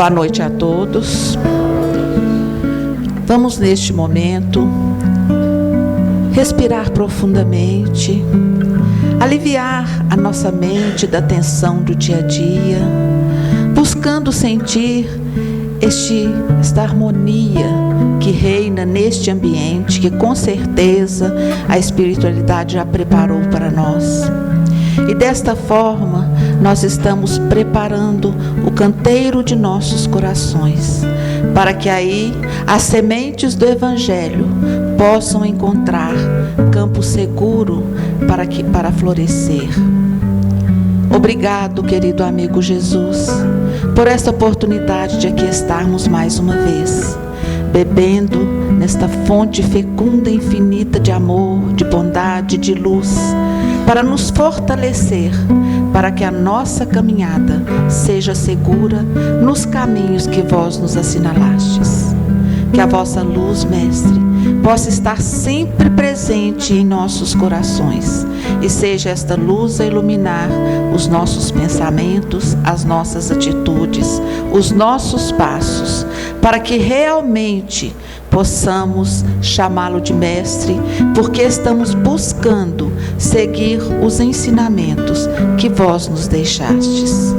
Boa noite a todos. Vamos neste momento respirar profundamente, aliviar a nossa mente da tensão do dia a dia, buscando sentir esta harmonia que reina neste ambiente, que com certeza a espiritualidade já preparou para nós. E desta forma, nós estamos preparando o canteiro de nossos corações, para que aí as sementes do Evangelho possam encontrar campo seguro para florescer. Obrigado, querido amigo Jesus, por esta oportunidade de aqui estarmos mais uma vez, bebendo nesta fonte fecunda e infinita de amor, de bondade, de luz, para nos fortalecer, para que a nossa caminhada seja segura nos caminhos que vós nos assinalastes. Que a vossa luz, Mestre, possa estar sempre presente em nossos corações e seja esta luz a iluminar os nossos pensamentos, as nossas atitudes, os nossos passos, para que realmente possamos chamá-lo de Mestre, porque estamos buscando seguir os ensinamentos que vós nos deixastes.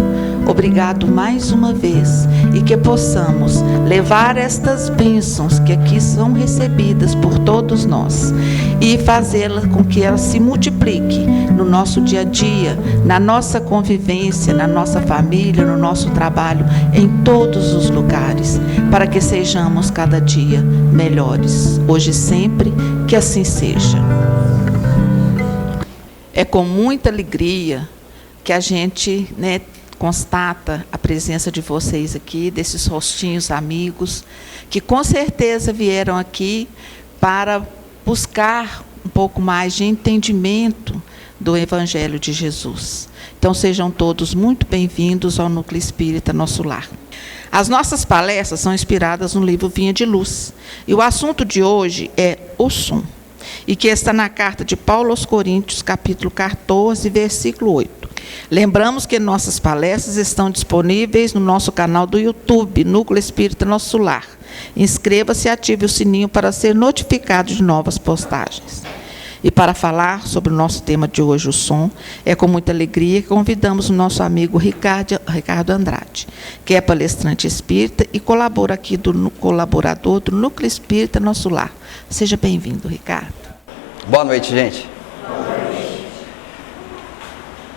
Obrigado mais uma vez e que possamos levar estas bênçãos que aqui são recebidas por todos nós e fazê-las com que elas se multipliquem no nosso dia a dia, na nossa convivência, na nossa família, no nosso trabalho, em todos os lugares, para que sejamos cada dia melhores, hoje e sempre, que assim seja. É com muita alegria que a gente, constata a presença de vocês aqui, desses rostinhos amigos, que com certeza vieram aqui para buscar um pouco mais de entendimento do Evangelho de Jesus. Então sejam todos muito bem-vindos ao Núcleo Espírita Nosso Lar. As nossas palestras são inspiradas no livro Vinha de Luz. E o assunto de hoje é o som, e que está na carta de Paulo aos Coríntios, capítulo 14, versículo 8. Lembramos que nossas palestras estão disponíveis no nosso canal do YouTube, Núcleo Espírita Nosso Lar. Inscreva-se e ative o sininho para ser notificado de novas postagens. E para falar sobre o nosso tema de hoje, o som, é com muita alegria que convidamos o nosso amigo Ricardo Andrade, que é palestrante espírita e colaborador do Núcleo Espírita Nosso Lar. Seja bem-vindo, Ricardo. Boa noite, gente.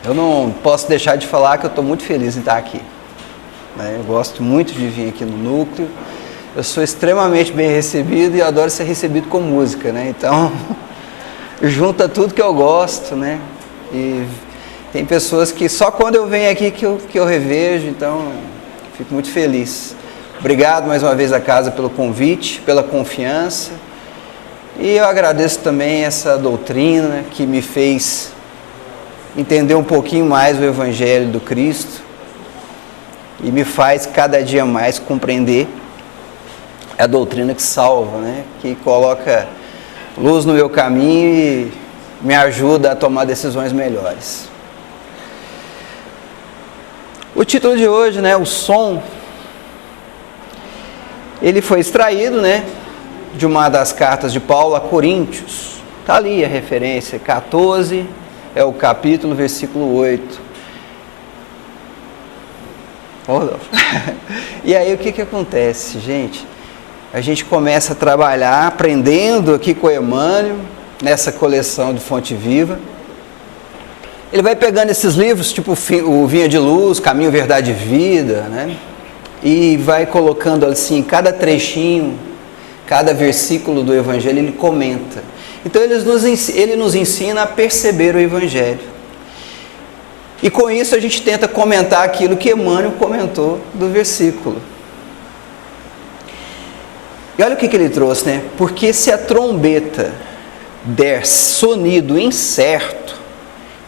Eu não posso deixar de falar que eu estou muito feliz em estar aqui. Eu gosto muito de vir aqui no Núcleo. Eu sou extremamente bem recebido e adoro ser recebido com música, Então, junta tudo que eu gosto, E tem pessoas que só quando eu venho aqui que eu revejo, então fico muito feliz. Obrigado mais uma vez à casa pelo convite, pela confiança. E eu agradeço também essa doutrina que me fez entender um pouquinho mais o Evangelho do Cristo e me faz cada dia mais compreender a doutrina que salva, Que coloca luz no meu caminho e me ajuda a tomar decisões melhores. O título de hoje, o som, ele foi extraído, de uma das cartas de Paulo a Coríntios. Está ali a referência, 14, é o capítulo, versículo 8. E aí o que acontece, gente? A gente começa a trabalhar, aprendendo aqui com o Emmanuel, nessa coleção de Fonte Viva. Ele vai pegando esses livros, tipo o Vinha de Luz, Caminho, Verdade e Vida, E vai colocando assim, cada trechinho, cada versículo do Evangelho, ele comenta. Então ele nos ensina a perceber o Evangelho. E com isso a gente tenta comentar aquilo que Emmanuel comentou do versículo. E olha o que ele trouxe, Porque se a trombeta der sonido incerto,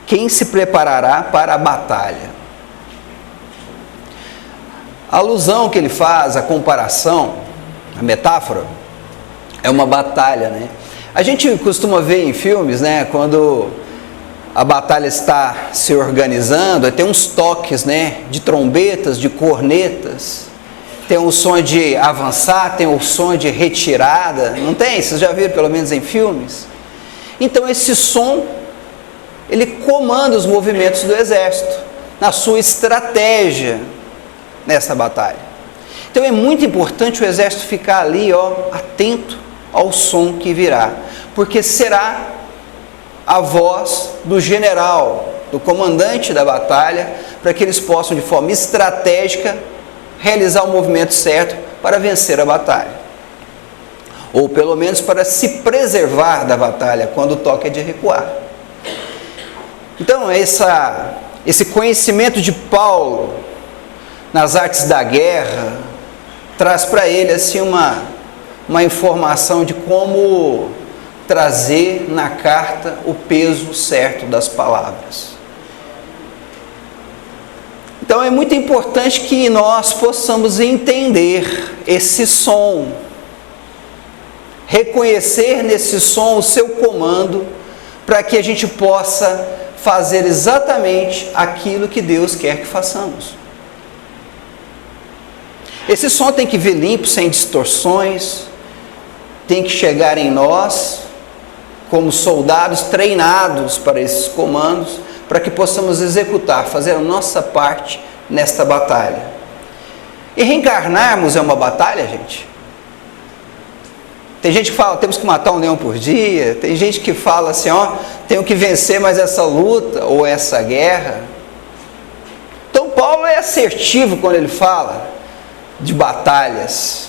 quem se preparará para a batalha? A alusão que ele faz, a comparação, a metáfora, é uma batalha, A gente costuma ver em filmes, quando a batalha está se organizando, tem uns toques, de trombetas, de cornetas, tem o som de avançar, tem o som de retirada, não tem? Vocês já viram pelo menos em filmes? Então esse som, ele comanda os movimentos do exército, na sua estratégia nessa batalha. Então é muito importante o exército ficar ali, atento ao som que virá, porque será a voz do general, do comandante da batalha, para que eles possam de forma estratégica realizar o movimento certo para vencer a batalha, ou pelo menos para se preservar da batalha quando o toque é de recuar. Então esse conhecimento de Paulo nas artes da guerra traz para ele assim uma informação de como trazer na carta o peso certo das palavras. Então é muito importante que nós possamos entender esse som, reconhecer nesse som o seu comando, para que a gente possa fazer exatamente aquilo que Deus quer que façamos. Esse som tem que vir limpo, sem distorções, tem que chegar em nós como soldados treinados para esses comandos, para que possamos executar, fazer a nossa parte nesta batalha. E reencarnarmos é uma batalha, gente? Tem gente que fala, temos que matar um leão por dia. Tem gente que fala assim, tenho que vencer mais essa luta ou essa guerra. Então Paulo é assertivo quando ele fala de batalhas,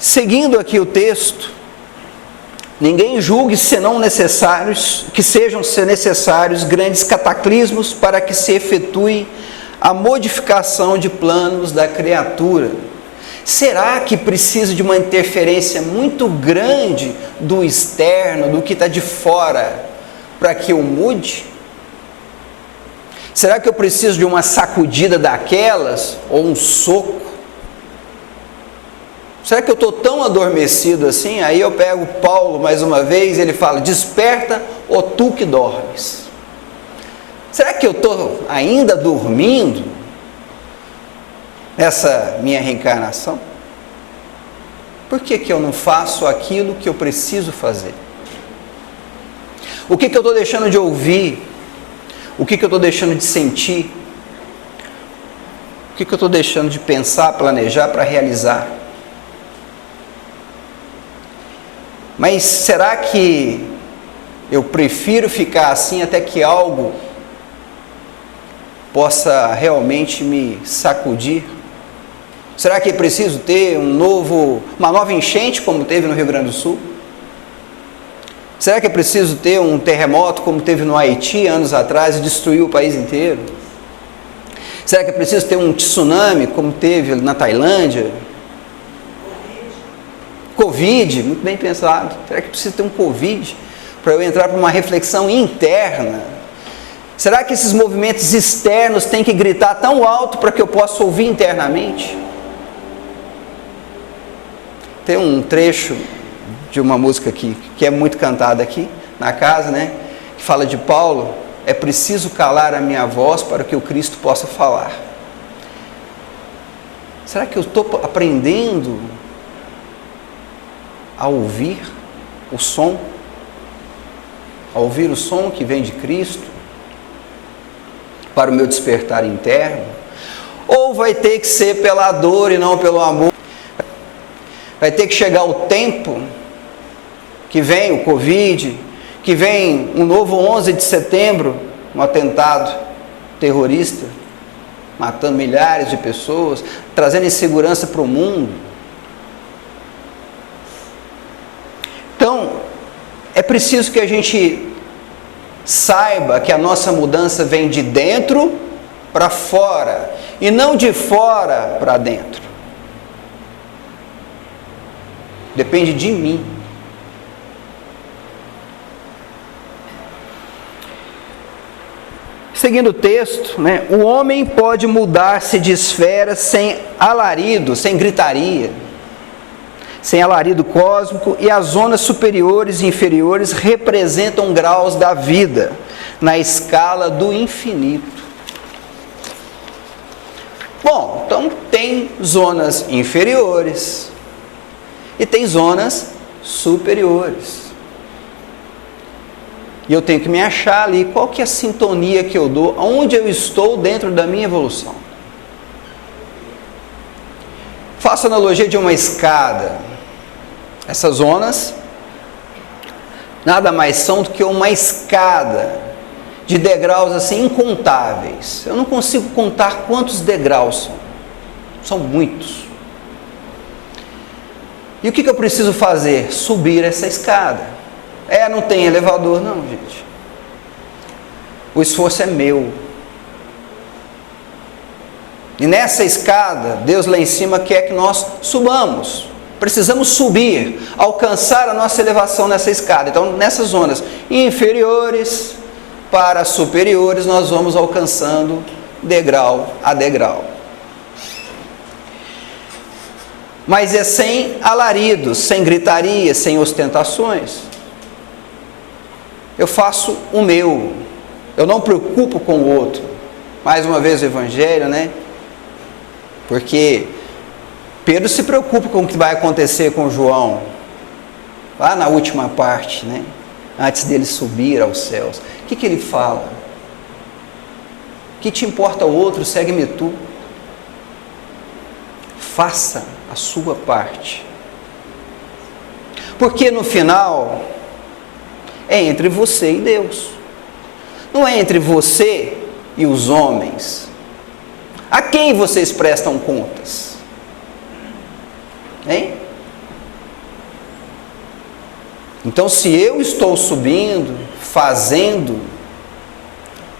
Seguindo aqui o texto, ninguém julgue senão necessários, que sejam necessários grandes cataclismos para que se efetue a modificação de planos da criatura. Será que precisa de uma interferência muito grande do externo, do que está de fora, para que eu mude? Será que eu preciso de uma sacudida daquelas ou um soco? Será que eu estou tão adormecido assim? Aí eu pego Paulo mais uma vez, ele fala: desperta, ó tu que dormes. Será que eu estou ainda dormindo nessa minha reencarnação? Por que eu não faço aquilo que eu preciso fazer? O que eu estou deixando de ouvir? O que eu estou deixando de sentir? O que eu estou deixando de pensar, planejar para realizar? Mas será que eu prefiro ficar assim até que algo possa realmente me sacudir? Será que é preciso ter uma nova enchente como teve no Rio Grande do Sul? Será que é preciso ter um terremoto como teve no Haiti anos atrás e destruiu o país inteiro? Será que é preciso ter um tsunami como teve na Tailândia? Covid, muito bem pensado. Será que precisa ter um Covid para eu entrar para uma reflexão interna? Será que esses movimentos externos têm que gritar tão alto para que eu possa ouvir internamente? Tem um trecho de uma música aqui, que é muito cantada aqui na casa, né? Que fala de Paulo: é preciso calar a minha voz para que o Cristo possa falar. Será que eu estou aprendendo a ouvir o som? A ouvir o som que vem de Cristo para o meu despertar interno? Ou vai ter que ser pela dor e não pelo amor? Vai ter que chegar o tempo que vem o Covid, que vem um novo 11 de setembro, um atentado terrorista, matando milhares de pessoas, trazendo insegurança para o mundo. Então, é preciso que a gente saiba que a nossa mudança vem de dentro para fora, e não de fora para dentro. Depende de mim. Seguindo o texto, né, o homem pode mudar-se de esfera sem alarido, sem gritaria, sem alarido cósmico, e as zonas superiores e inferiores representam graus da vida na escala do infinito. Bom, então tem zonas inferiores e tem zonas superiores. E eu tenho que me achar ali, qual que é a sintonia que eu dou, onde eu estou dentro da minha evolução. Faço a analogia de uma escada. Essas zonas nada mais são do que uma escada de degraus assim incontáveis. Eu não consigo contar quantos degraus são. São muitos. E o que eu preciso fazer? Subir essa escada. Não tem elevador não, gente. O esforço é meu. E nessa escada, Deus lá em cima quer que nós subamos. Precisamos subir, alcançar a nossa elevação nessa escada. Então, nessas zonas inferiores para superiores, nós vamos alcançando degrau a degrau. Mas é sem alaridos, sem gritaria, sem ostentações. Eu faço o meu, eu não preocupo com o outro. Mais uma vez o Evangelho, né? Porque Pedro se preocupa com o que vai acontecer com João, lá na última parte, né? Antes dele subir aos céus. O que ele fala? Que te importa o outro, segue-me tu. Faça a sua parte. Porque no final é entre você e Deus. Não é entre você e os homens. A quem vocês prestam contas? Hein? Então, se eu estou subindo, fazendo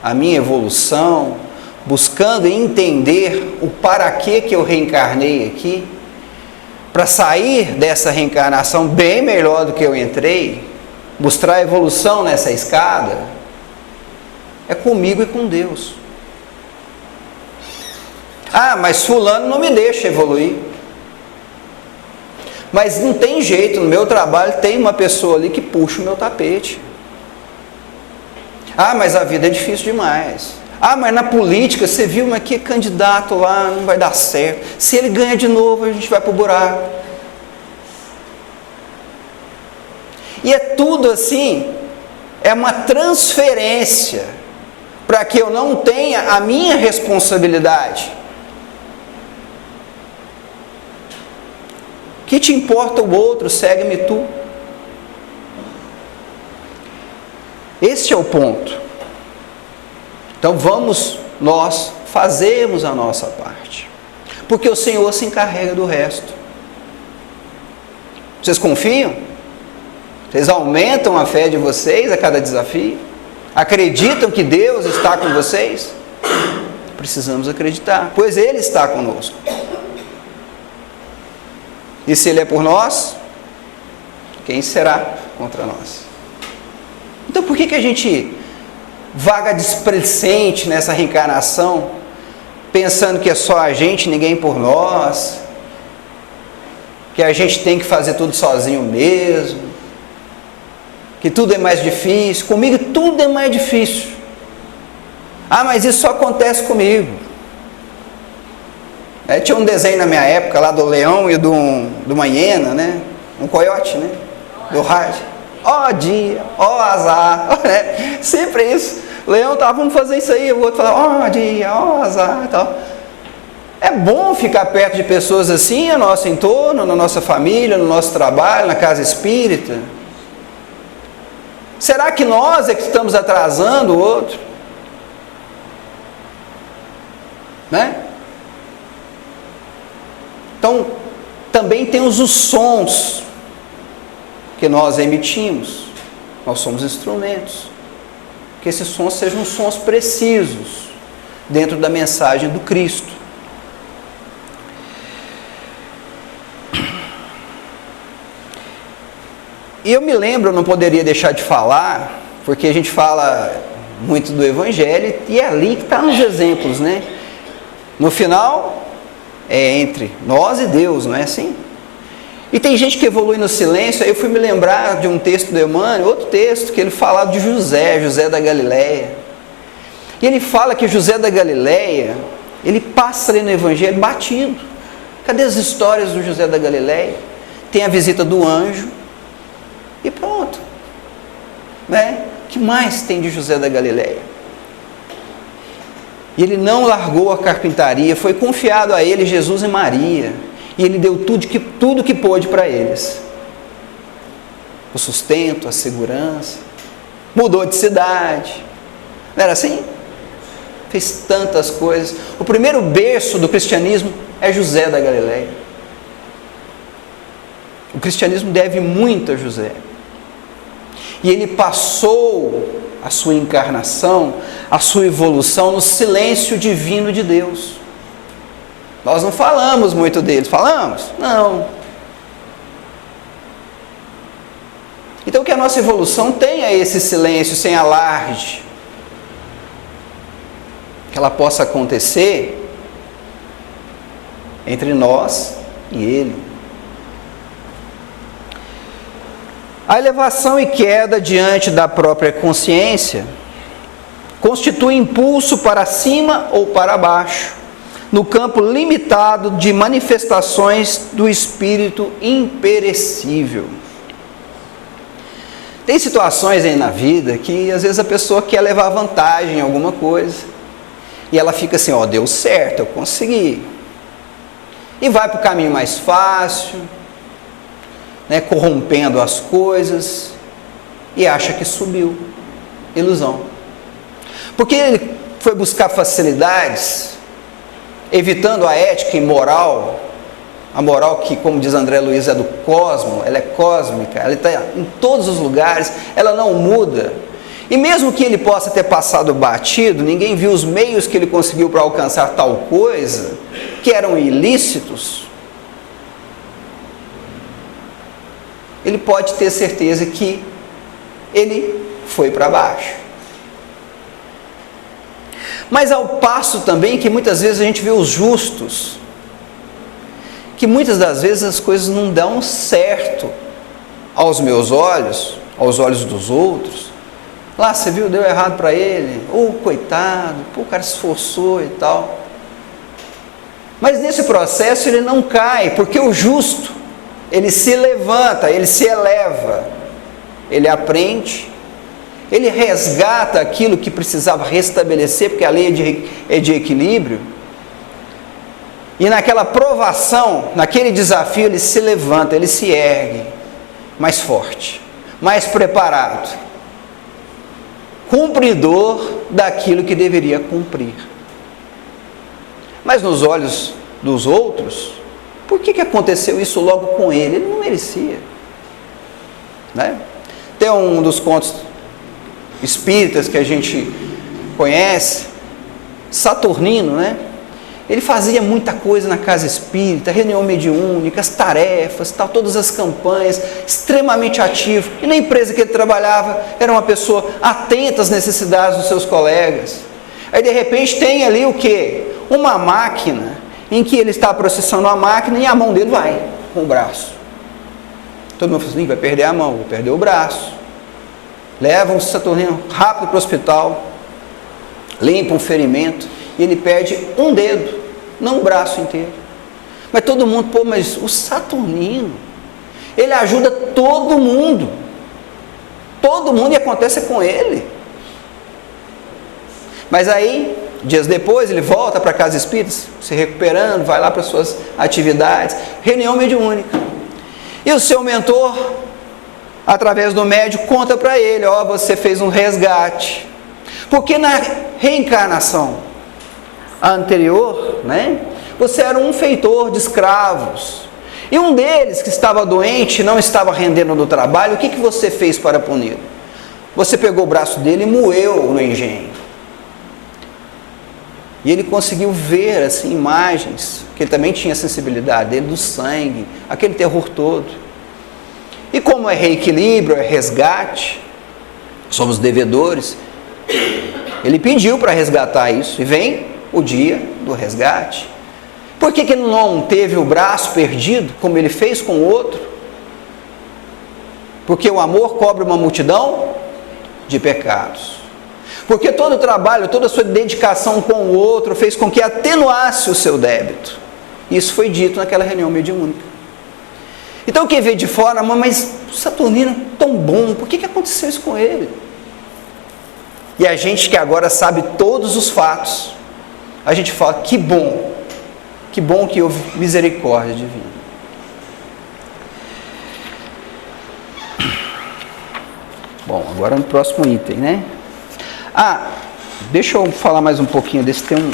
a minha evolução, buscando entender o para que eu reencarnei aqui, para sair dessa reencarnação bem melhor do que eu entrei, mostrar a evolução nessa escada, é comigo e com Deus. Ah, mas fulano não me deixa evoluir. Mas não tem jeito, no meu trabalho tem uma pessoa ali que puxa o meu tapete. Ah, mas a vida é difícil demais. Ah, mas na política, você viu, mas que candidato lá não vai dar certo. Se ele ganha de novo, a gente vai pro buraco. E é tudo assim, é uma transferência para que eu não tenha a minha responsabilidade. Que te importa o outro, segue-me tu. Este é o ponto. Então vamos nós fazermos a nossa parte, porque o Senhor se encarrega do resto. Vocês confiam? Vocês aumentam a fé de vocês a cada desafio? Acreditam que Deus está com vocês? Precisamos acreditar, pois Ele está conosco. E se Ele é por nós, quem será contra nós? Então por que a gente vaga displicente nessa reencarnação, pensando que é só a gente, ninguém por nós, que a gente tem que fazer tudo sozinho mesmo, que tudo é mais difícil? Comigo tudo é mais difícil. Ah, mas isso só acontece comigo. Tinha um desenho na minha época lá do leão e de uma hiena, né? Um coiote, né? Do rádio. Ó dia, ó azar, né? Sempre isso. Leão tá, vamos fazer isso aí, o outro fala, ó dia, ó azar e tal. É bom ficar perto de pessoas assim, no nosso entorno, na nossa família, no nosso trabalho, na casa espírita. Será que nós é que estamos atrasando o outro? Né? Então, também temos os sons que nós emitimos. Nós somos instrumentos. Que esses sons sejam sons precisos dentro da mensagem do Cristo. E eu me lembro, eu não poderia deixar de falar, porque a gente fala muito do Evangelho, e é ali que está nos exemplos, né? No final, é entre nós e Deus, não é assim? E tem gente que evolui no silêncio. Aí eu fui me lembrar de um texto do Emmanuel, outro texto, que ele fala de José da Galileia. E ele fala que José da Galileia, ele passa ali no Evangelho batido. Cadê as histórias do José da Galileia? Tem a visita do anjo, e pronto. Né? O que mais tem de José da Galileia? E ele não largou a carpintaria, foi confiado a ele Jesus e Maria. E ele deu tudo que pôde para eles. O sustento, a segurança. Mudou de cidade. Não era assim? Fez tantas coisas. O primeiro berço do cristianismo é José da Galileia. O cristianismo deve muito a José. E ele passou a sua encarnação, a sua evolução no silêncio divino de Deus. Nós não falamos muito deles, falamos? Não. Então que a nossa evolução tenha esse silêncio sem alarde, que ela possa acontecer entre nós e Ele. A elevação e queda diante da própria consciência constitui impulso para cima ou para baixo, no campo limitado de manifestações do espírito imperecível. Tem situações aí na vida que às vezes a pessoa quer levar vantagem em alguma coisa e ela fica assim, deu certo, eu consegui. E vai para o caminho mais fácil, né, corrompendo as coisas e acha que subiu. Ilusão. Porque ele foi buscar facilidades, evitando a ética e moral, a moral que, como diz André Luiz, é do cosmo, ela é cósmica, ela está em todos os lugares, ela não muda. E mesmo que ele possa ter passado batido, ninguém viu os meios que ele conseguiu para alcançar tal coisa, que eram ilícitos, ele pode ter certeza que ele foi para baixo. Mas ao passo também que muitas vezes a gente vê os justos, que muitas das vezes as coisas não dão certo aos meus olhos, aos olhos dos outros. Lá, você viu, deu errado para ele, coitado, o cara se esforçou e tal. Mas nesse processo ele não cai, porque o justo, ele se levanta, ele se eleva, ele aprende, ele resgata aquilo que precisava restabelecer, porque a lei é de equilíbrio, e naquela provação, naquele desafio, ele se levanta, ele se ergue, mais forte, mais preparado, cumpridor daquilo que deveria cumprir. Mas nos olhos dos outros, por que aconteceu isso logo com ele? Ele não merecia, né? Tem um dos contos espíritas que a gente conhece, Saturnino, né? Ele fazia muita coisa na casa espírita, reunião mediúnica, as tarefas, tal, todas as campanhas, extremamente ativo. E na empresa que ele trabalhava, era uma pessoa atenta às necessidades dos seus colegas. Aí de repente tem ali o quê? Uma máquina, em que ele está processando a máquina e a mão dele vai com o braço. Todo mundo fala assim, vai perder a mão, vai perder o braço. Levam o Saturnino rápido para o hospital, limpa um ferimento, e ele perde um dedo, não o braço inteiro. Mas todo mundo, mas o Saturnino, ele ajuda todo mundo, e acontece com ele. Mas aí, dias depois, ele volta para a casa espírita, se recuperando, vai lá para as suas atividades, reunião mediúnica. E o seu mentor, através do médium, conta para ele, você fez um resgate. Porque na reencarnação anterior, né, você era um feitor de escravos. E um deles que estava doente, não estava rendendo no trabalho, o que você fez para puni-lo? Você pegou o braço dele e moeu no engenho. E ele conseguiu ver assim, imagens, que ele também tinha sensibilidade dele, do sangue, aquele terror todo. E como é reequilíbrio, é resgate, somos devedores, ele pediu para resgatar isso, e vem o dia do resgate. Por que ele não teve o braço perdido, como ele fez com o outro? Porque o amor cobre uma multidão de pecados. Porque todo o trabalho, toda a sua dedicação com o outro fez com que atenuasse o seu débito. Isso foi dito naquela reunião mediúnica. Então quem vê de fora, mas o Saturnino é tão bom, por que aconteceu isso com ele? E a gente que agora sabe todos os fatos, a gente fala, que bom que houve misericórdia divina. Bom, agora no próximo item, né? Deixa eu falar mais um pouquinho desse, tem um...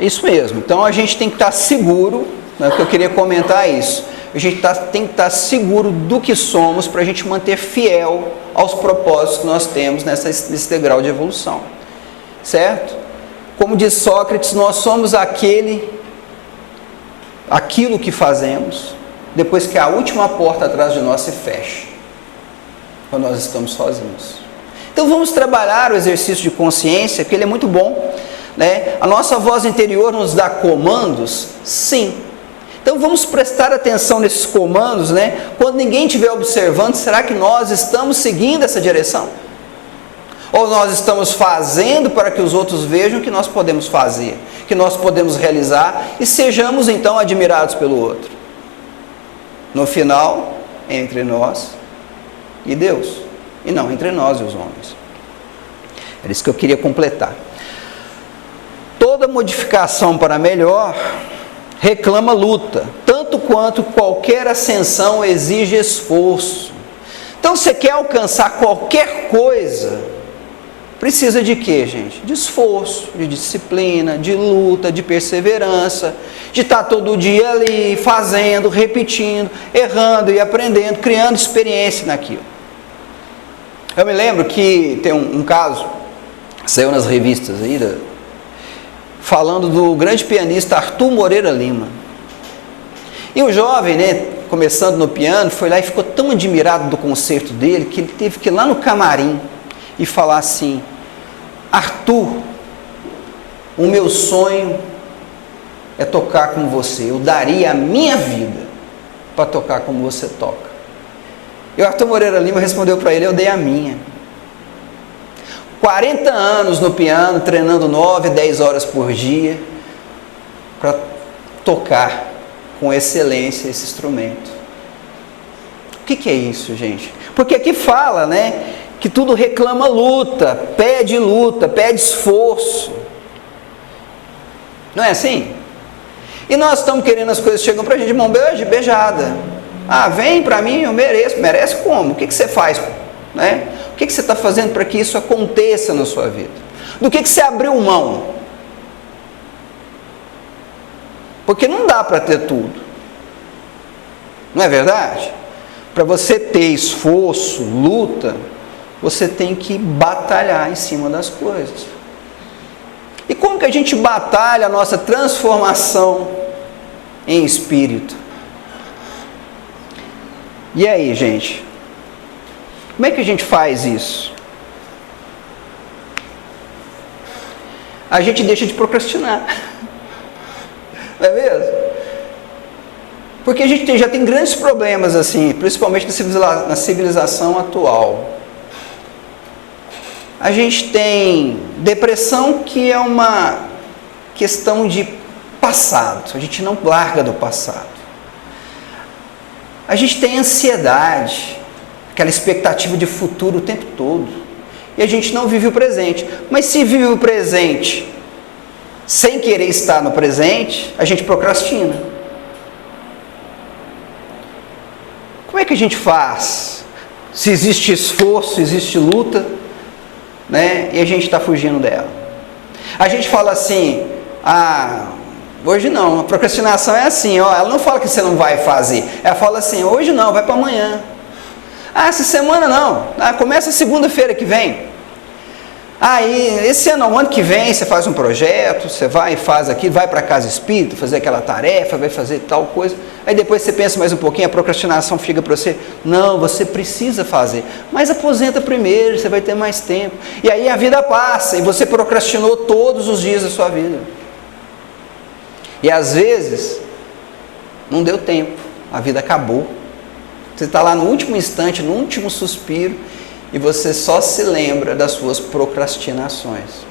Isso mesmo, então a gente tem que estar seguro, né, que eu queria comentar isso. A gente tem que estar seguro do que somos para a gente manter fiel aos propósitos que nós temos nesse degrau de evolução. Certo? Como diz Sócrates, nós somos aquilo que fazemos depois que a última porta atrás de nós se fecha, quando nós estamos sozinhos. Então vamos trabalhar o exercício de consciência, que ele é muito bom, né? A nossa voz interior nos dá comandos? Sim. Então vamos prestar atenção nesses comandos, né? Quando ninguém estiver observando, será que nós estamos seguindo essa direção? Ou nós estamos fazendo para que os outros vejam que nós podemos fazer, que nós podemos realizar e sejamos então admirados pelo outro? No final, entre nós e Deus, e não entre nós e os homens. Era isso que eu queria completar. Toda modificação para melhor reclama luta, tanto quanto qualquer ascensão exige esforço. Então, você quer alcançar qualquer coisa, precisa de quê, gente? De esforço, de disciplina, de luta, de perseverança, de estar todo dia ali, fazendo, repetindo, errando e aprendendo, criando experiência naquilo. Eu me lembro que tem um caso, saiu nas revistas aí, falando do grande pianista Arthur Moreira Lima. E o jovem, né, começando no piano, foi lá e ficou tão admirado do concerto dele, que ele teve que ir lá no camarim e falar assim: Arthur, o meu sonho é tocar como você, eu daria a minha vida para tocar como você toca. E o Arthur Moreira Lima respondeu para ele: eu dei a minha. 40 anos no piano, treinando 9, 10 horas por dia, para tocar com excelência esse instrumento. O que é isso, gente? Porque aqui fala, né, que tudo reclama luta, pede esforço. Não é assim? E nós estamos querendo as coisas chegam para a gente de mão beijada. Ah, vem para mim, eu mereço. Merece como? O que você faz? Né? O que você está fazendo para que isso aconteça na sua vida? Do que você abriu mão? Porque não dá para ter tudo. Não é verdade? Para você ter esforço, luta, você tem que batalhar em cima das coisas. E como que a gente batalha a nossa transformação em espírito? E aí, gente? Como é que a gente faz isso? A gente deixa de procrastinar. Não é mesmo? Porque a gente já tem grandes problemas assim, principalmente na civilização atual. A gente tem depressão, que é uma questão de passado. A gente não larga do passado. A gente tem ansiedade, aquela expectativa de futuro o tempo todo. E a gente não vive o presente. Mas se vive o presente sem querer estar no presente, a gente procrastina. Como é que a gente faz? Se existe esforço, existe luta, né? E a gente está fugindo dela. A gente fala assim: hoje não, a procrastinação é assim, ó, ela não fala que você não vai fazer, ela fala assim: hoje não, vai para amanhã. Essa semana não, começa segunda-feira que vem. Aí, esse ano, o ano que vem, você faz um projeto, você vai e faz aquilo, vai para a casa espírita, fazer aquela tarefa, vai fazer tal coisa. Aí depois você pensa mais um pouquinho, a procrastinação fica para você: não, você precisa fazer, mas aposenta primeiro, você vai ter mais tempo. E aí a vida passa e você procrastinou todos os dias da sua vida. E às vezes, não deu tempo, a vida acabou. Você está lá no último instante, no último suspiro, e você só se lembra das suas procrastinações.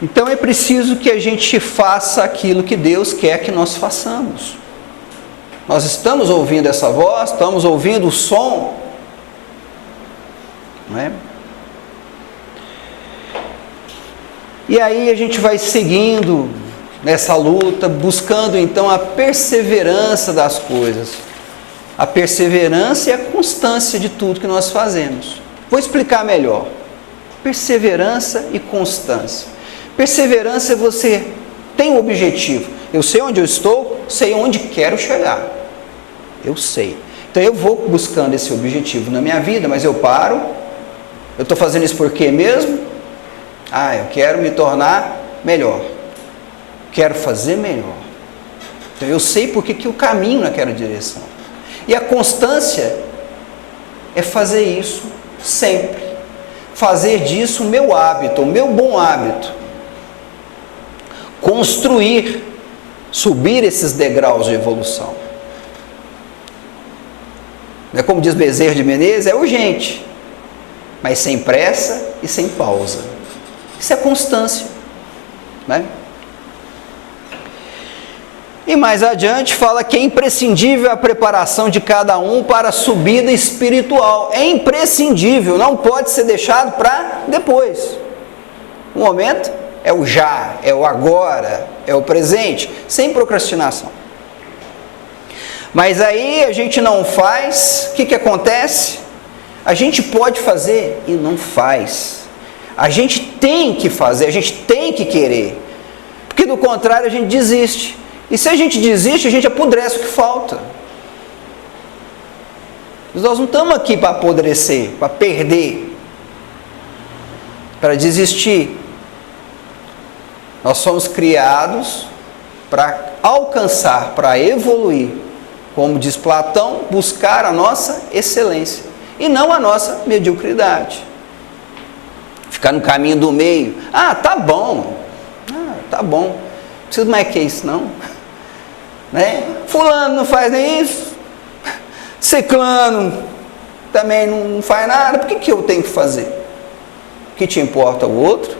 Então é preciso que a gente faça aquilo que Deus quer que nós façamos. Nós estamos ouvindo essa voz, estamos ouvindo o som, não é? E aí a gente vai seguindo nessa luta, buscando então a perseverança das coisas. A perseverança e a constância de tudo que nós fazemos. Vou explicar melhor. Perseverança e constância. Perseverança é você tem um objetivo. Eu sei onde eu estou, sei onde quero chegar. Eu sei. Então eu vou buscando esse objetivo na minha vida, mas eu paro. Eu estou fazendo isso por quê mesmo? Eu quero me tornar melhor. Quero fazer melhor. Então eu sei porque que eu caminho naquela direção. E a constância é fazer isso sempre. Fazer disso o meu hábito, o meu bom hábito. Construir, subir esses degraus de evolução. Como diz Bezerra de Menezes, é urgente, mas sem pressa e sem pausa. Isso é constância, né? E mais adiante fala que é imprescindível a preparação de cada um para a subida espiritual. É imprescindível, não pode ser deixado para depois. O momento é o já, é o agora, é o presente, sem procrastinação. Mas aí a gente não faz, o que acontece? A gente pode fazer e não faz. A gente tem que fazer, a gente tem que querer. Porque do contrário a gente desiste. E se a gente desiste, a gente apodrece o que falta. Nós não estamos aqui para apodrecer, para perder, para desistir. Nós somos criados para alcançar, para evoluir. Como diz Platão, buscar a nossa excelência e não a nossa mediocridade. Ficar no caminho do meio. Ah, tá bom. Não preciso mais que isso, não. Né? Fulano não faz nem isso. Ciclano também não faz nada. Por que eu tenho que fazer? O que te importa o outro?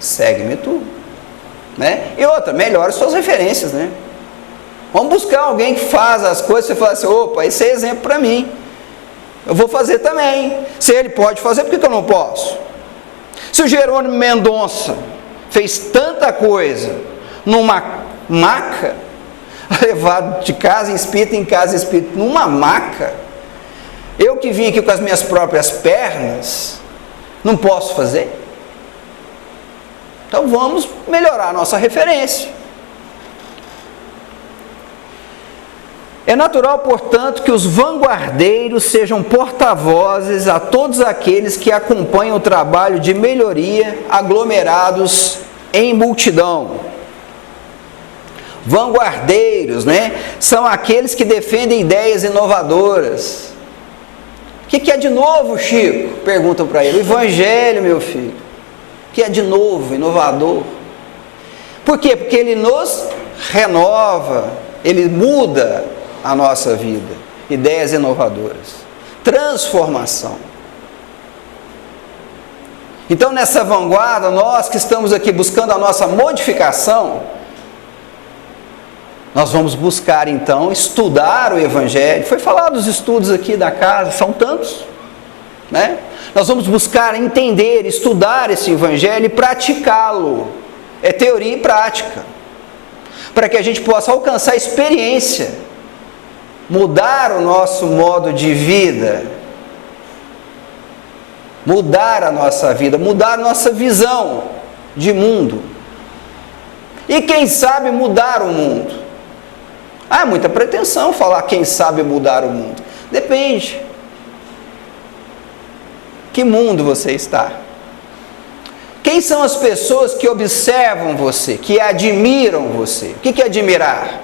Segue-me tu. Né? E outra, melhore suas referências, né? Vamos buscar alguém que faz as coisas, você fala assim, opa, esse é exemplo para mim. Eu vou fazer também. Se ele pode fazer, por que eu não posso? Se o Jerônimo Mendonça fez tanta coisa numa maca, levado de casa em espírito, numa maca, eu que vim aqui com as minhas próprias pernas, não posso fazer? Então vamos melhorar a nossa referência. É natural, portanto, que os vanguardeiros sejam porta-vozes a todos aqueles que acompanham o trabalho de melhoria aglomerados em multidão. Vanguardeiros, né? São aqueles que defendem ideias inovadoras. O que é de novo, Chico? Perguntam para ele. O Evangelho, meu filho. O que é de novo, inovador? Por quê? Porque ele nos renova, ele muda a nossa vida. Ideias inovadoras. Transformação. Então, nessa vanguarda, nós que estamos aqui buscando a nossa modificação, nós vamos buscar, então, estudar o Evangelho. Foi falado dos estudos aqui da casa, são tantos, né? Nós vamos buscar entender, estudar esse Evangelho e praticá-lo. É teoria e prática. Para que a gente possa alcançar experiência, mudar o nosso modo de vida, mudar a nossa vida, mudar a nossa visão de mundo. E quem sabe mudar o mundo. É muita pretensão falar quem sabe mudar o mundo. Depende. Que mundo você está? Quem são as pessoas que observam você, que admiram você? O que é admirar?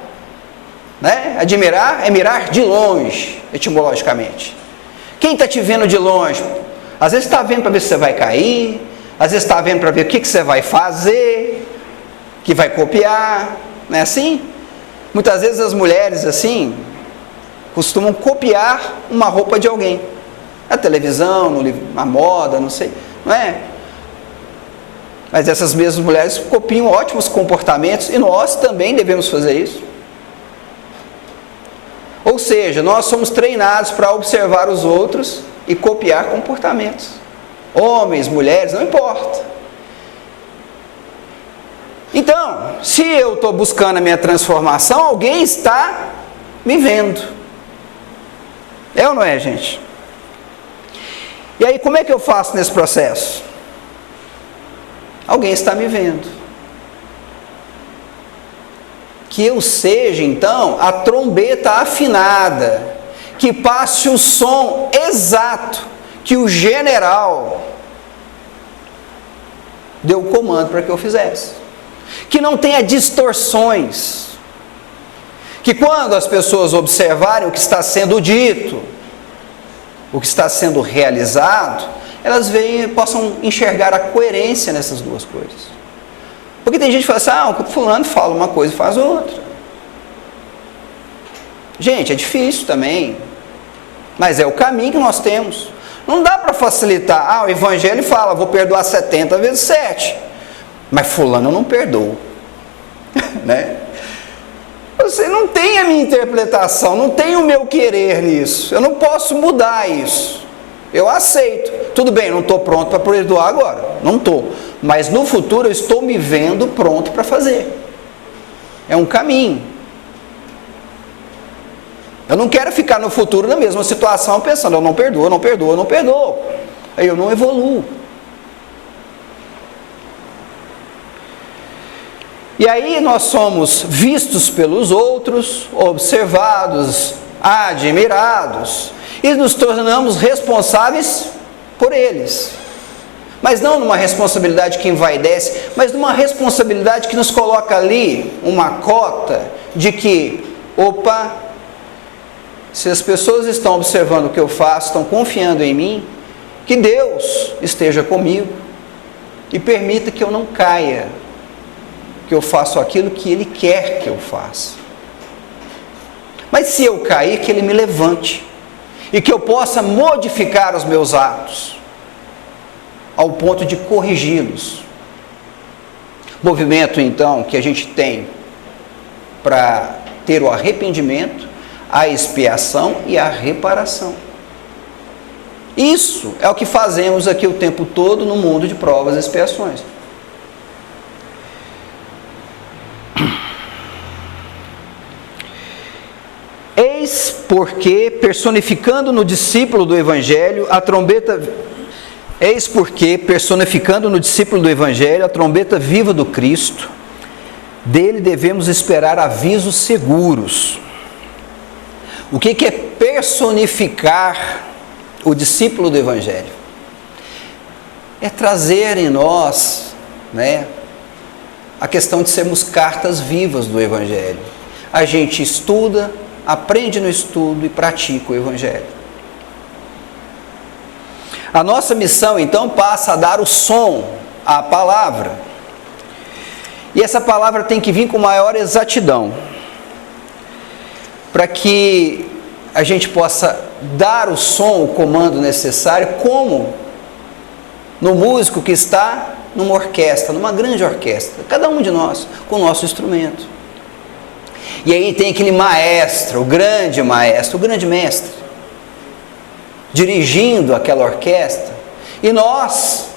Né? Admirar é mirar de longe, etimologicamente. Quem está te vendo de longe? Às vezes está vendo para ver se você vai cair, às vezes está vendo para ver o que você vai fazer, que vai copiar, não é assim? Muitas vezes as mulheres assim costumam copiar uma roupa de alguém, na televisão, na moda, não sei, não é? Mas essas mesmas mulheres copiam ótimos comportamentos e nós também devemos fazer isso. Ou seja, nós somos treinados para observar os outros e copiar comportamentos. Homens, mulheres, não importa. Então, se eu estou buscando a minha transformação, alguém está me vendo. É ou não é, gente? E aí, como é que eu faço nesse processo? Alguém está me vendo. Que eu seja, então, a trombeta afinada, que passe o som exato que o general deu o comando para que eu fizesse. Que não tenha distorções. Que quando as pessoas observarem o que está sendo dito, o que está sendo realizado, elas possam enxergar a coerência nessas duas coisas. Porque tem gente que fala assim, o fulano fala uma coisa e faz outra. Gente, é difícil também, mas é o caminho que nós temos. Não dá para facilitar. O Evangelho fala, vou perdoar 70 vezes 7. Mas fulano eu não perdoo. Né? Você não tem a minha interpretação, não tem o meu querer nisso. Eu não posso mudar isso. Eu aceito. Tudo bem, não estou pronto para perdoar agora. Não estou. Mas no futuro eu estou me vendo pronto para fazer. É um caminho. Eu não quero ficar no futuro na mesma situação pensando, eu não perdoo, eu não perdoo, eu não perdoo. Aí eu não evoluo. E aí nós somos vistos pelos outros, observados, admirados, e nos tornamos responsáveis por eles. Mas não numa responsabilidade que envaidece, mas numa responsabilidade que nos coloca ali uma cota de que, opa, se as pessoas estão observando o que eu faço, estão confiando em mim, que Deus esteja comigo e permita que eu não caia, que eu faça aquilo que Ele quer que eu faça. Mas se eu cair, que Ele me levante e que eu possa modificar os meus atos ao ponto de corrigi-los. Movimento, então, que a gente tem para ter o arrependimento, a expiação e a reparação. Isso é o que fazemos aqui o tempo todo no mundo de provas e expiações. Eis porque, personificando no discípulo do Evangelho, a trombeta viva do Cristo, dele devemos esperar avisos seguros. O que é personificar o discípulo do Evangelho? É trazer em nós, a questão de sermos cartas vivas do Evangelho. A gente estuda, aprende no estudo e pratica o Evangelho. A nossa missão, então, passa a dar o som à palavra. E essa palavra tem que vir com maior exatidão, para que a gente possa dar o som, o comando necessário, como no músico que está numa orquestra, numa grande orquestra, cada um de nós com o nosso instrumento. E aí tem aquele maestro, o grande mestre, dirigindo aquela orquestra, e nós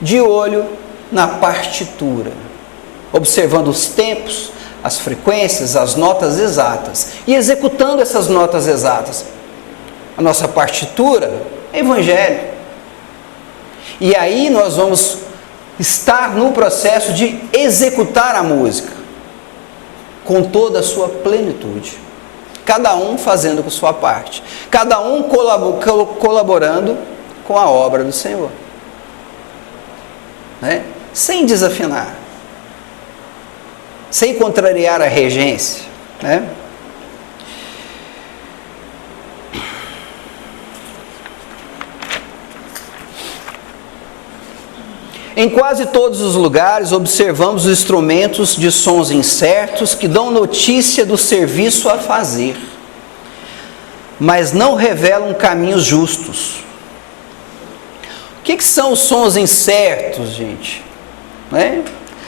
de olho na partitura, observando os tempos, as frequências, as notas exatas, e executando essas notas exatas. A nossa partitura é Evangelho. E aí nós vamos estar no processo de executar a música, com toda a sua plenitude. Cada um fazendo com sua parte. Cada um colaborando com a obra do Senhor. Sem desafinar. Sem contrariar a regência. Em quase todos os lugares observamos os instrumentos de sons incertos que dão notícia do serviço a fazer, mas não revelam caminhos justos. O que são os sons incertos, gente?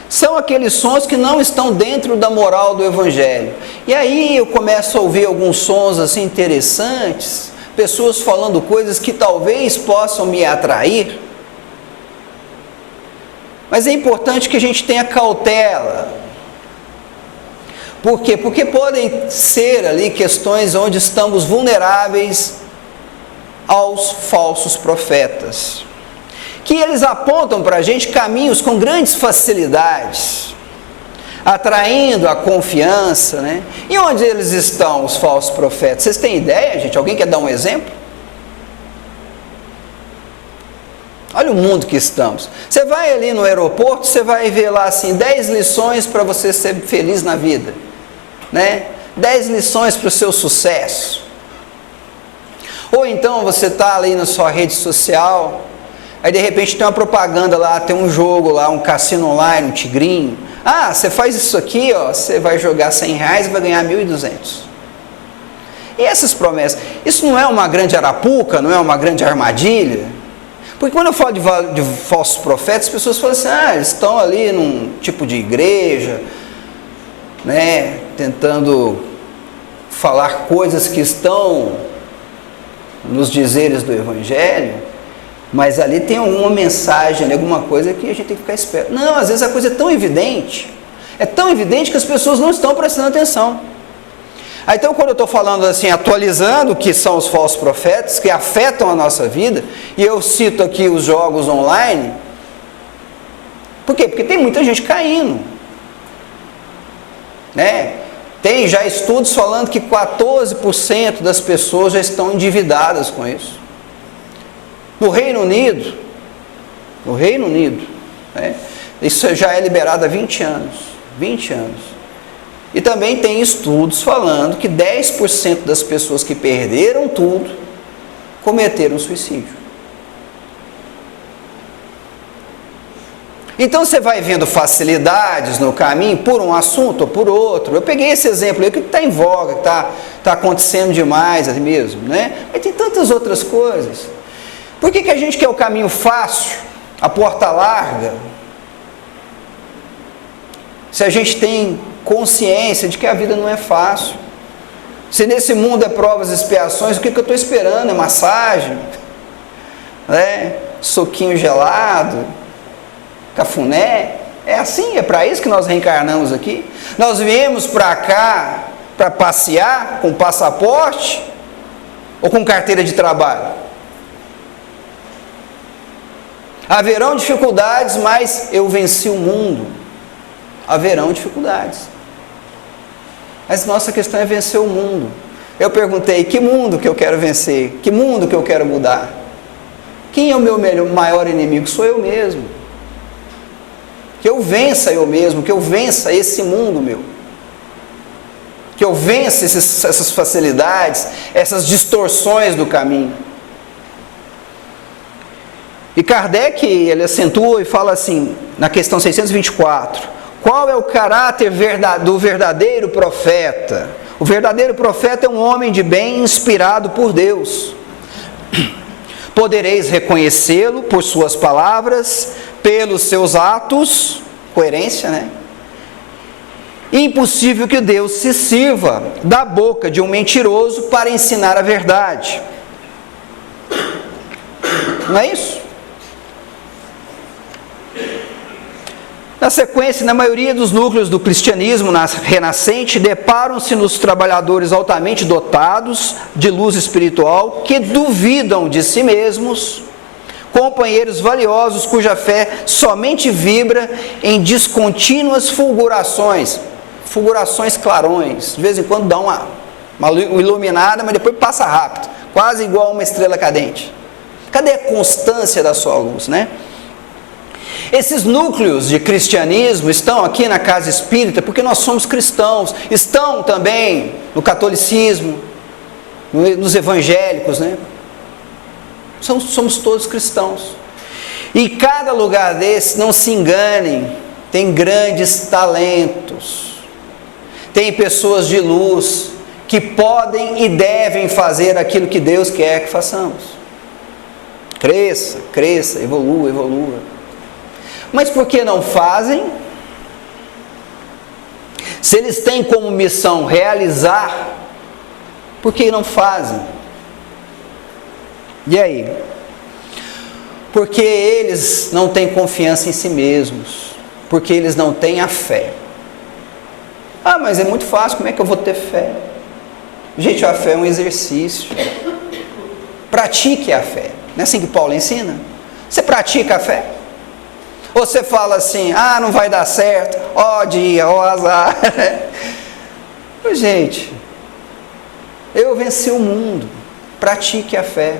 São aqueles sons que não estão dentro da moral do Evangelho. E aí eu começo a ouvir alguns sons assim interessantes, pessoas falando coisas que talvez possam me atrair. Mas é importante que a gente tenha cautela. Por quê? Porque podem ser ali questões onde estamos vulneráveis aos falsos profetas, que eles apontam para a gente caminhos com grandes facilidades, atraindo a confiança, E onde eles estão, os falsos profetas? Vocês têm ideia, gente? Alguém quer dar um exemplo? Olha o mundo que estamos. Você vai ali no aeroporto, você vai ver lá assim, 10 lições para você ser feliz na vida. 10 lições para o seu sucesso. Ou então você está ali na sua rede social, aí de repente tem uma propaganda lá, tem um jogo lá, um cassino online, um tigrinho. Ah, você faz isso aqui, você vai jogar R$100 e vai ganhar 1.200. E essas promessas, isso não é uma grande arapuca, não é uma grande armadilha? Porque quando eu falo de falsos profetas, as pessoas falam assim, eles estão ali num tipo de igreja, tentando falar coisas que estão nos dizeres do Evangelho, mas ali tem alguma mensagem, alguma coisa que a gente tem que ficar esperto. Não, às vezes a coisa é tão evidente que as pessoas não estão prestando atenção. Então, quando eu estou falando assim, atualizando o que são os falsos profetas, que afetam a nossa vida, e eu cito aqui os jogos online, por quê? Porque tem muita gente caindo. Tem já estudos falando que 14% das pessoas já estão endividadas com isso. No Reino Unido, no Reino Unido, né? Isso já é liberado há 20 anos. 20 anos. E também tem estudos falando que 10% das pessoas que perderam tudo cometeram suicídio. Então você vai vendo facilidades no caminho por um assunto ou por outro. Eu peguei esse exemplo aí que está em voga, que está acontecendo demais ali mesmo, né? Mas tem tantas outras coisas. Por que a gente quer o caminho fácil, a porta larga? Se a gente tem consciência de que a vida não é fácil. Se nesse mundo é provas e expiações, o que eu estou esperando? É massagem? Né? Soquinho gelado? Cafuné? É assim, é para isso que nós reencarnamos aqui. Nós viemos para cá para passear com passaporte ou com carteira de trabalho? Haverão dificuldades, mas eu venci o mundo. Haverão dificuldades. Mas nossa questão é vencer o mundo. Eu perguntei, que mundo que eu quero vencer? Que mundo que eu quero mudar? Quem é o meu maior inimigo? Sou eu mesmo. Que eu vença eu mesmo, que eu vença esse mundo meu. Que eu vença essas facilidades, essas distorções do caminho. E Kardec, ele acentua e fala assim, na questão 624, qual é o caráter do verdadeiro profeta? O verdadeiro profeta é um homem de bem inspirado por Deus. Podereis reconhecê-lo por suas palavras, pelos seus atos, coerência, né? Impossível que Deus se sirva da boca de um mentiroso para ensinar a verdade. Não é isso? Na sequência, na maioria dos núcleos do cristianismo renascente, deparam-se nos trabalhadores altamente dotados de luz espiritual, que duvidam de si mesmos, companheiros valiosos cuja fé somente vibra em descontínuas fulgurações clarões, de vez em quando dá uma iluminada, mas depois passa rápido, quase igual uma estrela cadente. Cadê a constância da sua luz, né? Esses núcleos de cristianismo estão aqui na casa espírita porque nós somos cristãos, estão também no catolicismo, nos evangélicos, né? Somos todos cristãos. E cada lugar desse, não se enganem, tem grandes talentos, tem pessoas de luz que podem e devem fazer aquilo que Deus quer que façamos. Cresça, evolua. Mas por que não fazem? Se eles têm como missão realizar, por que não fazem? E aí? Porque eles não têm confiança em si mesmos, porque eles não têm a fé. Ah, mas é muito fácil, como é que eu vou ter fé? Gente, a fé é um exercício. Pratique a fé. Não é assim que Paulo ensina? Você pratica a fé? Ou você fala assim, não vai dar certo, ó dia, ó azar. Gente, eu venci o mundo, pratique a fé.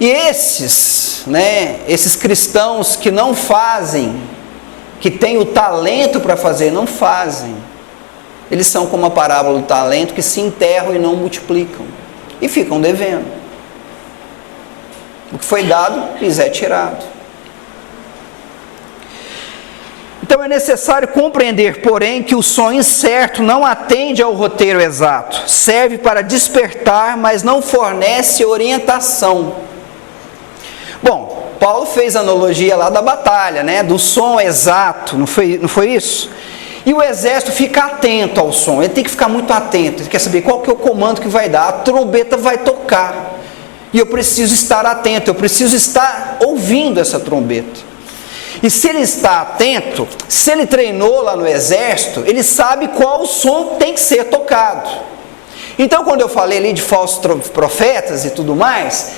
E esses cristãos que não fazem, que têm o talento para fazer, não fazem. Eles são como a parábola do talento, que se enterram e não multiplicam, e ficam devendo. O que foi dado, lhes é tirado. Então é necessário compreender, porém, que o sonho incerto não atende ao roteiro exato. Serve para despertar, mas não fornece orientação. Bom, Paulo fez a analogia lá da batalha, né? Do som exato, não foi isso? E o exército fica atento ao som, ele tem que ficar muito atento, ele quer saber qual que é o comando que vai dar, a trombeta vai tocar. E eu preciso estar atento, eu preciso estar ouvindo essa trombeta. E se ele está atento, se ele treinou lá no exército, ele sabe qual som tem que ser tocado. Então, quando eu falei ali de falsos profetas e tudo mais,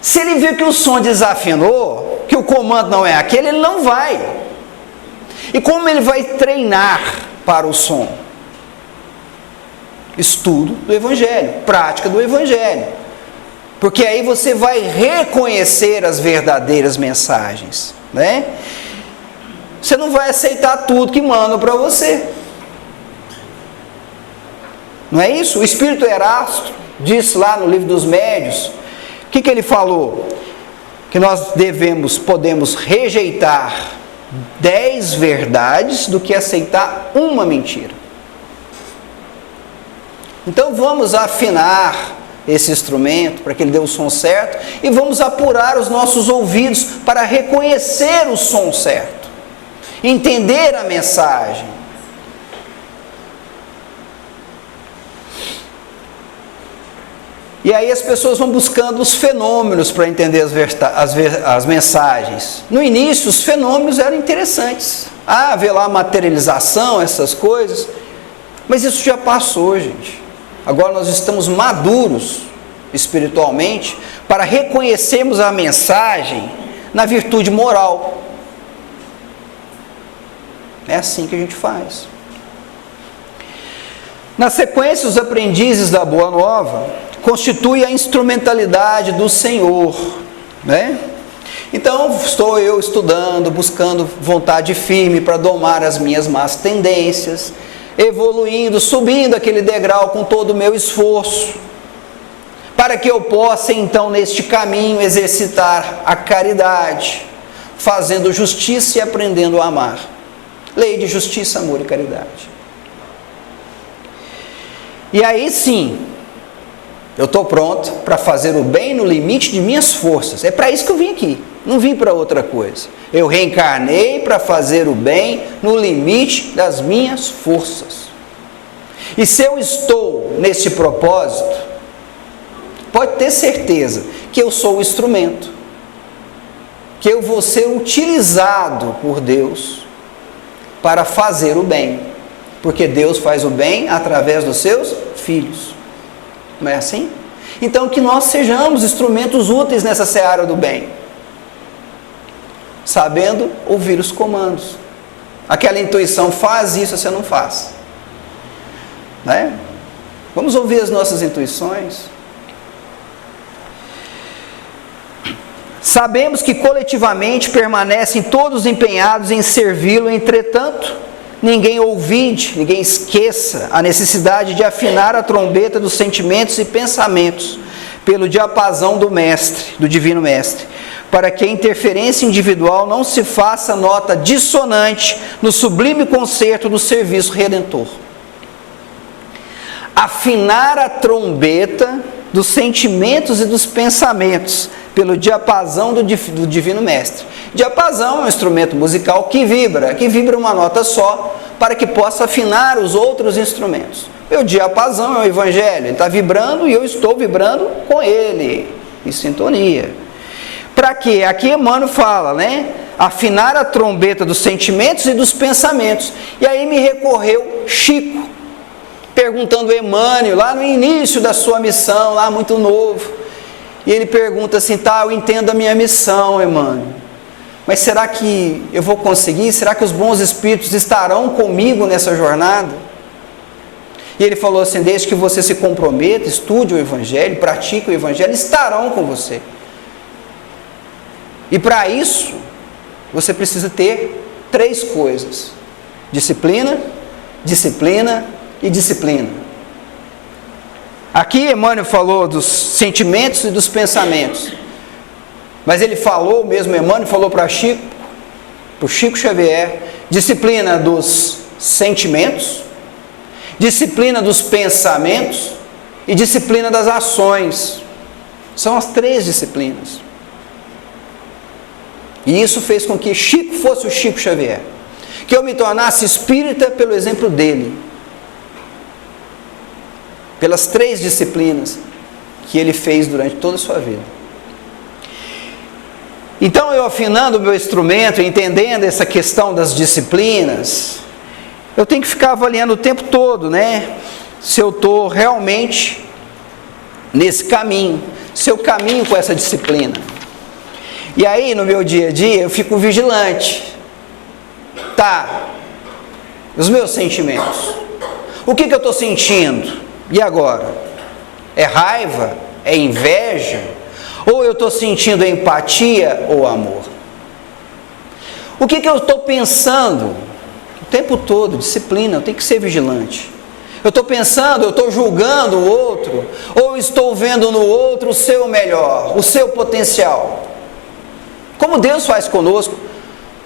se ele viu que o som desafinou, que o comando não é aquele, ele não vai. E como ele vai treinar para o som? Estudo do Evangelho, prática do Evangelho. Porque aí você vai reconhecer as verdadeiras mensagens, né? Você não vai aceitar tudo que mandam para você. Não é isso? O Espírito Erasto disse lá no livro dos Médios, o que ele falou? Que nós podemos rejeitar 10 verdades do que aceitar uma mentira. Então vamos afinar esse instrumento para que ele dê o som certo e vamos apurar os nossos ouvidos para reconhecer o som certo, entender a mensagem. E aí as pessoas vão buscando os fenômenos para entender as mensagens. No início os fenômenos eram interessantes. Vê lá a materialização, essas coisas. Mas isso já passou, gente. Agora nós estamos maduros espiritualmente para reconhecermos a mensagem na virtude moral. É assim que a gente faz. Na sequência, os aprendizes da Boa Nova constituem a instrumentalidade do Senhor, né? Então, estou eu estudando, buscando vontade firme para domar as minhas más tendências, evoluindo, subindo aquele degrau com todo o meu esforço, para que eu possa, então, neste caminho, exercitar a caridade, fazendo justiça e aprendendo a amar. Lei de justiça, amor e caridade. E aí sim, eu estou pronto para fazer o bem no limite de minhas forças. É para isso que eu vim aqui, não vim para outra coisa. Eu reencarnei para fazer o bem no limite das minhas forças. E se eu estou nesse propósito, pode ter certeza que eu sou o instrumento, que eu vou ser utilizado por Deus para fazer o bem, porque Deus faz o bem através dos seus filhos. Não é assim? Então que nós sejamos instrumentos úteis nessa seara do bem, sabendo ouvir os comandos. Aquela intuição, faz isso, você não faz, né? Vamos ouvir as nossas intuições. Sabemos que coletivamente permanecem todos empenhados em servi-lo, entretanto, ninguém ouvide, ninguém esqueça a necessidade de afinar a trombeta dos sentimentos e pensamentos pelo diapasão do Mestre, do Divino Mestre, para que a interferência individual não se faça nota dissonante no sublime concerto do serviço redentor. Afinar a trombeta dos sentimentos e dos pensamentos pelo diapasão do Divino Mestre. Diapasão é um instrumento musical que vibra uma nota só, para que possa afinar os outros instrumentos. O diapasão é o Evangelho, ele está vibrando e eu estou vibrando com ele, em sintonia. Para quê? Aqui Emmanuel fala, né? Afinar a trombeta dos sentimentos e dos pensamentos. E aí me recorreu Chico, perguntando a Emmanuel, lá no início da sua missão, lá muito novo. E ele pergunta assim, eu entendo a minha missão, Emmanuel, mas será que eu vou conseguir? Será que os bons espíritos estarão comigo nessa jornada? E ele falou assim, desde que você se comprometa, estude o Evangelho, pratique o Evangelho, estarão com você. E para isso, você precisa ter 3 coisas: disciplina, disciplina e disciplina. Aqui Emmanuel falou dos sentimentos e dos pensamentos, mas ele falou, mesmo Emmanuel falou para o Chico Xavier, disciplina dos sentimentos, disciplina dos pensamentos e disciplina das ações. São as 3 disciplinas. E isso fez com que Chico fosse o Chico Xavier, que eu me tornasse espírita pelo exemplo dele, pelas 3 disciplinas que ele fez durante toda a sua vida. Então, eu afinando o meu instrumento, entendendo essa questão das disciplinas, eu tenho que ficar avaliando o tempo todo, né? Se eu estou realmente nesse caminho, se eu caminho com essa disciplina. E aí, no meu dia a dia, eu fico vigilante. Os meus sentimentos. O que eu estou sentindo? E agora? É raiva? É inveja? Ou eu estou sentindo empatia ou amor? O que eu estou pensando o tempo todo? Disciplina, eu tenho que ser vigilante. Eu estou pensando, eu estou julgando o outro, ou estou vendo no outro o seu melhor, o seu potencial? Como Deus faz conosco?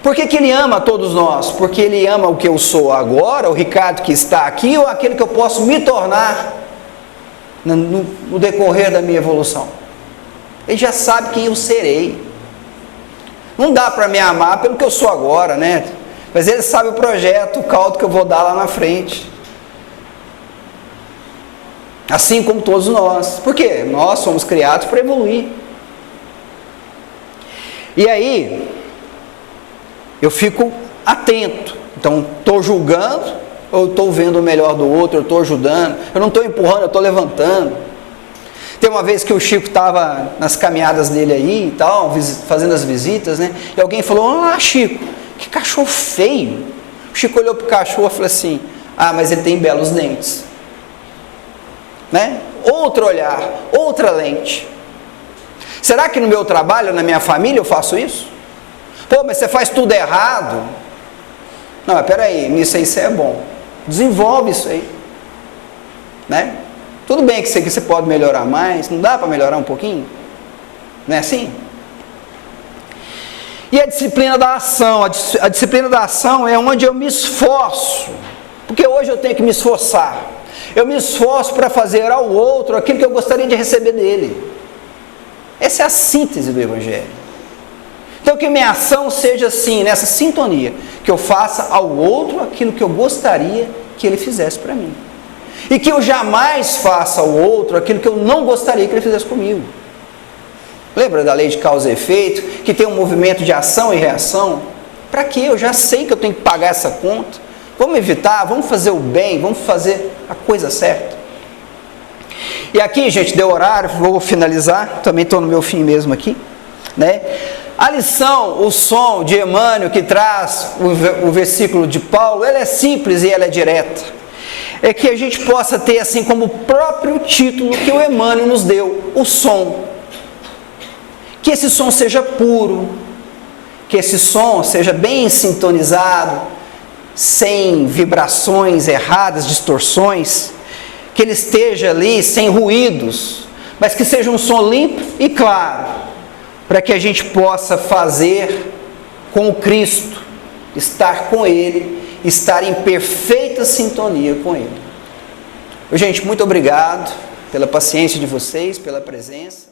Por que Ele ama todos nós? Porque Ele ama o que eu sou agora, o Ricardo que está aqui, ou aquele que eu posso me tornar no decorrer da minha evolução? Ele já sabe quem eu serei. Não dá para me amar pelo que eu sou agora, né? Mas Ele sabe o projeto, o caldo que eu vou dar lá na frente. Assim como todos nós. Por quê? Nós somos criados para evoluir. E aí, eu fico atento. Então, estou julgando, ou estou vendo o melhor do outro, eu estou ajudando. Eu não estou empurrando, eu estou levantando. Tem uma vez que o Chico estava nas caminhadas dele aí e tal, fazendo as visitas, né? E alguém falou: ah, Chico, que cachorro feio. O Chico olhou para o cachorro e falou assim: ah, mas ele tem belos dentes. Né? Outro olhar, outra lente. Será que no meu trabalho, na minha família, eu faço isso? Pô, mas você faz tudo errado. Não, mas peraí, nisso aí você é bom. Desenvolve isso aí. Né? Tudo bem que isso aqui você pode melhorar mais, não dá para melhorar um pouquinho? Não é assim? E a disciplina da ação, a disciplina da ação é onde eu me esforço, porque hoje eu tenho que me esforçar. Eu me esforço para fazer ao outro aquilo que eu gostaria de receber dele. Essa é a síntese do Evangelho. Então que minha ação seja assim, nessa sintonia, que eu faça ao outro aquilo que eu gostaria que ele fizesse para mim. E que eu jamais faça ao outro aquilo que eu não gostaria que ele fizesse comigo. Lembra da lei de causa e efeito, que tem um movimento de ação e reação? Para quê? Eu já sei que eu tenho que pagar essa conta. Vamos evitar, vamos fazer o bem, vamos fazer a coisa certa. E aqui, gente, deu horário, vou finalizar, também estou no meu fim mesmo aqui, né? A lição, o som de Emmanuel que traz o versículo de Paulo, ela é simples e ela é direta. É que a gente possa ter assim como próprio título que o Emmanuel nos deu, o som. Que esse som seja puro, que esse som seja bem sintonizado, sem vibrações erradas, distorções, que ele esteja ali sem ruídos, mas que seja um som limpo e claro, para que a gente possa fazer com o Cristo, estar com Ele, estar em perfeita sintonia com Ele. Gente, muito obrigado pela paciência de vocês, pela presença.